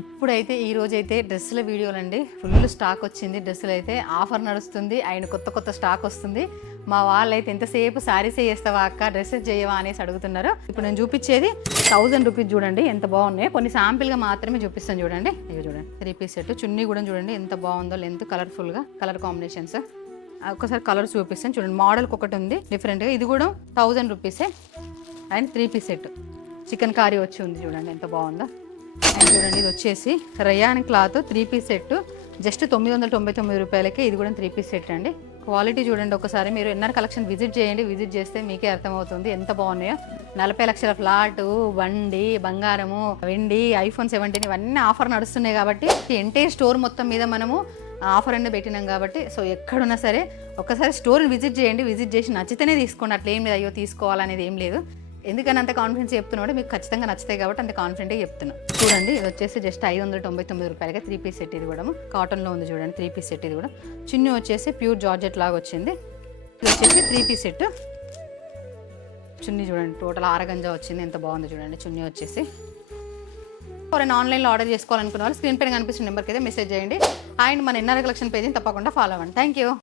ఇప్పుడైతే ఈ రోజైతే డ్రెస్సుల వీడియోలండి ఫుల్ స్టాక్ వచ్చింది. డ్రెస్సులు అయితే ఆఫర్ నడుస్తుంది అండ్ కొత్త స్టాక్ వస్తుంది. మా వాళ్ళైతే ఎంతసేపు శారీసే చేస్తావా అక్క, డ్రెస్సెస్ చేయవా అనేసి అడుగుతున్నారు. ఇప్పుడు నేను చూపించేది 1000 రూపీస్. చూడండి ఎంత బాగున్నాయి. కొన్ని శాంపిల్గా మాత్రమే చూపిస్తాను. చూడండి ఇవి చూడండి 3 పీస్ సెట్. చున్నీ కూడా చూడండి ఎంత బాగుందో, లెంత్ కలర్ఫుల్గా, కలర్ కాంబినేషన్స్. ఒక్కసారి కలర్ చూపిస్తాను చూడండి. మోడల్కి ఒకటి ఉంది డిఫరెంట్గా. ఇది కూడా 1000 రూపీసే and 3 piece set. Chicken curry వచ్చి ఉంది చూడండి ఎంత బాగుందో. అండ్ చూడండి ఇది వచ్చేసి rayon cloth 3 piece set just 999 రూపాయలకే. ఇది కూడా 3 పీస్ సెట్ అండి. క్వాలిటీ చూడండి ఒకసారి. మీరు ఎన్ఆర్ కలెక్షన్ విజిట్ చేయండి. విజిట్ చేస్తే మీకే అర్థమవుతుంది ఎంత బాగున్నాయో. 40 లక్షల ఫ్లాట్, బండి, బంగారము, వెండి, iPhone 17 ఇవన్నీ ఆఫర్ నడుస్తున్నాయి కాబట్టి ఎంటైర్ స్టోర్ మొత్తం మీద మనము ఆఫర్ అనేది పెట్టినాం కాబట్టి సో ఎక్కడున్నా సరే ఒకసారి స్టోర్ని విజిట్ చేయండి. విజిట్ చేసి నచ్చితేనే తీసుకోండి. అట్లా ఏం లేదు అయ్యో తీసుకోవాలనేది ఏం లేదు. ఎందుకని అంత కాన్ఫిడెన్స్ చెప్తున్నాడు, మీకు ఖచ్చితంగా నచ్చుతాయి కాబట్టి అంత కాన్ఫిడెంట్గా చెప్తున్నా. చూడండి ఇది వచ్చేసి జస్ట్ 599 రూపాయలకి 3 పీస్ సెట్. ఇది కూడా కాటన్లో ఉంది చూడండి 3 పీస్ సెట్. ఇది కూడా చున్నీ వచ్చేసి ప్యూర్ జార్జెట్ లాగా వచ్చింది. ఇది వచ్చేసి 3 పీస్ సెట్. చున్నీ చూడండి టోటల్ ఆరగంజా వచ్చింది ఎంత బాగుంది చూడండి. చున్నీ వచ్చేసి ఎవరైనా ఆన్లైన్లో ఆర్డర్ చేసుకోవాలనుకున్న వాళ్ళు స్క్రీన్ పైన కనిపిస్తున్న నెంబర్కి అయితే మెసేజ్ చేయండి. అండ్ మన ఎన్ఆర్ కలెక్షన్ పేజ్ని తప్పకుండా ఫాలో అవ్వండి. Thank you.